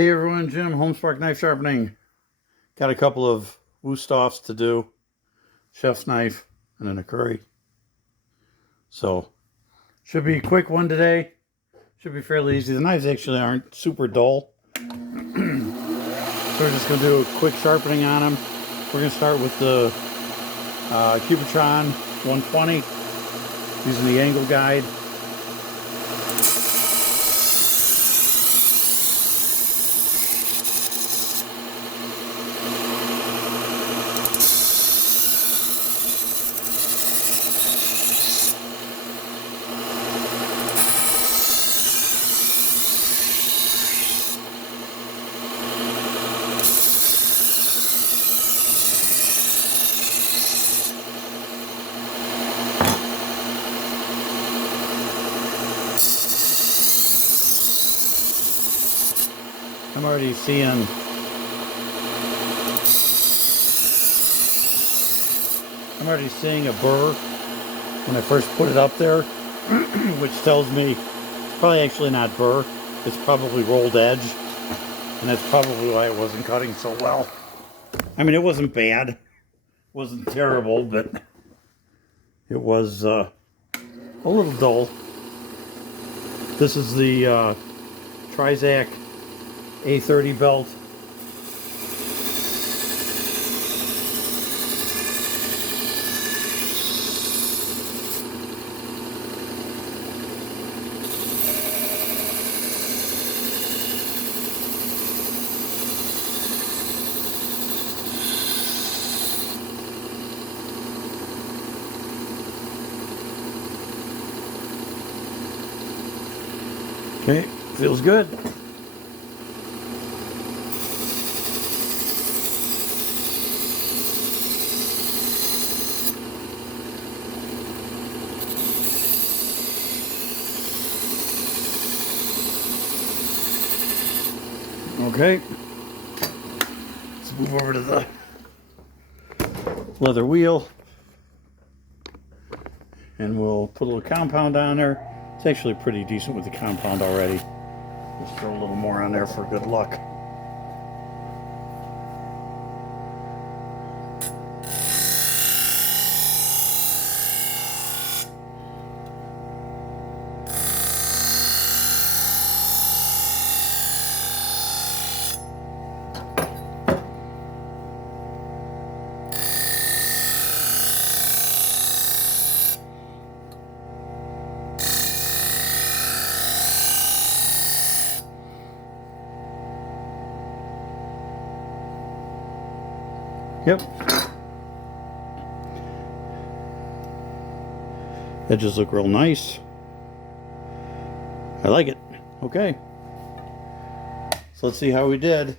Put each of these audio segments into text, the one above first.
Hey everyone, Jim, Homespark Knife Sharpening. Got a couple of Wüsthofs to do. Chef's knife and then a curry. So, should be a quick one today. Should be fairly easy. The knives actually aren't super dull. So we're just going to do a quick sharpening on them. We're going to start with the Cubitron 120 using the angle guide. I'm already seeing a burr when I first put it up there, which tells me it's probably actually not burr, it's probably rolled edge, and that's probably why it wasn't cutting so well. I mean, it wasn't bad, it wasn't terrible, but it was a little dull. This is the Trizac A30 belt. Okay, feels good. Okay, let's move over to the leather wheel and we'll put a little compound on there. It's actually pretty decent with the compound already. Just throw a little more on there for good luck. Yep. Edges look real nice. I like it. Okay. So let's see how we did.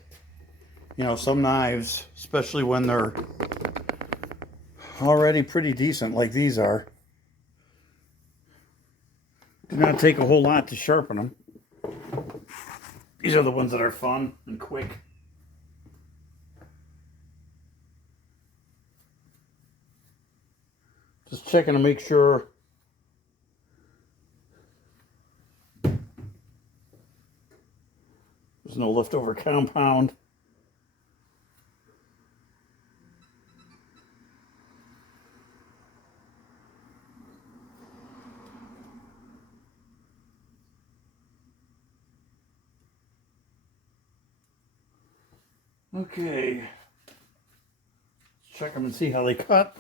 You know, some knives, especially when they're already pretty decent like these are, do not take a whole lot to sharpen them. These are the ones that are fun and quick. Just checking to make sure there's no leftover compound. Okay. Let's check them and see how they cut.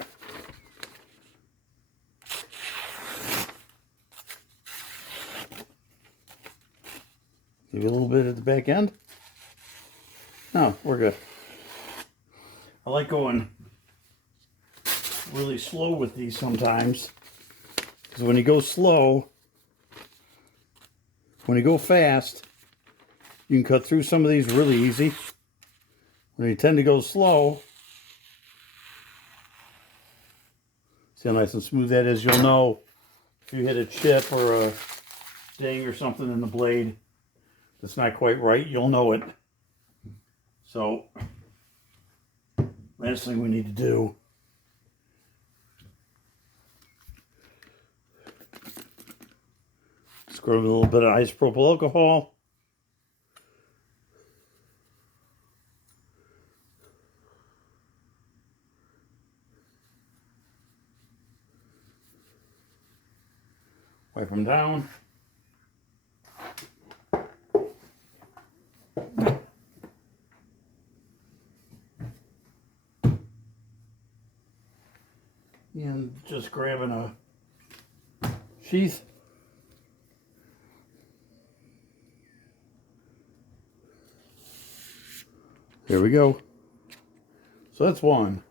Maybe a little bit at the back end. No, we're good. I like going really slow with these sometimes, because when you go slow, when you go fast, you can cut through some of these really easy. When you tend to go slow, see how nice and smooth that is. You'll know if you hit a chip or a ding or something in the blade that's not quite right, you'll know it. So, last thing we need to do is grab a little bit of isopropyl alcohol. Wipe them down. And just grabbing a sheath. There we go. So that's one.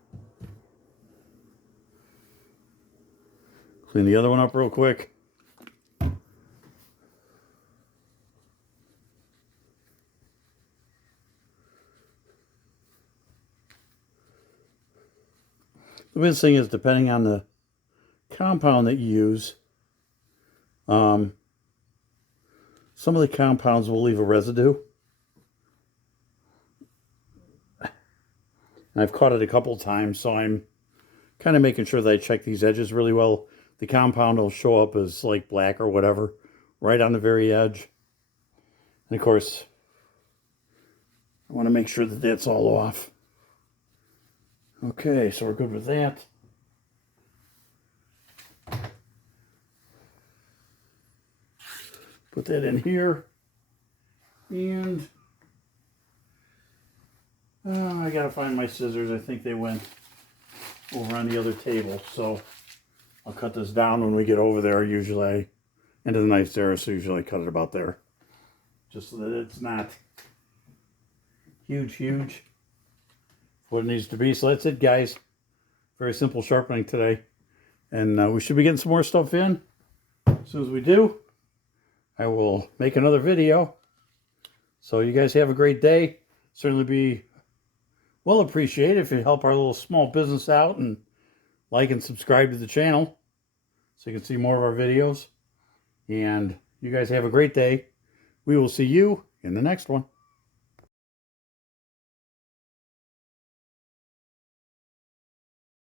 Clean the other one up real quick. The biggest thing is, depending on the compound that you use, some of the compounds will leave a residue. And I've caught it a couple times, so I'm kind of making sure that I check these edges really well. The compound will show up as like black or whatever right on the very edge. And of course, I want to make sure that that's all off. Okay, so we're good with that. Put that in here. And I gotta find my scissors. I think they went over on the other table. So I'll cut this down when we get over there. Usually into the knife there, so usually I cut it about there. Just so that it's not huge. What it needs to be. So that's it, guys. Very simple sharpening today. And we should be getting some more stuff in. As soon as we do, I will make another video. So you guys have a great day. Certainly be well appreciated if you help our little small business out and like and subscribe to the channel so you can see more of our videos. And you guys have a great day. We will see you in the next one.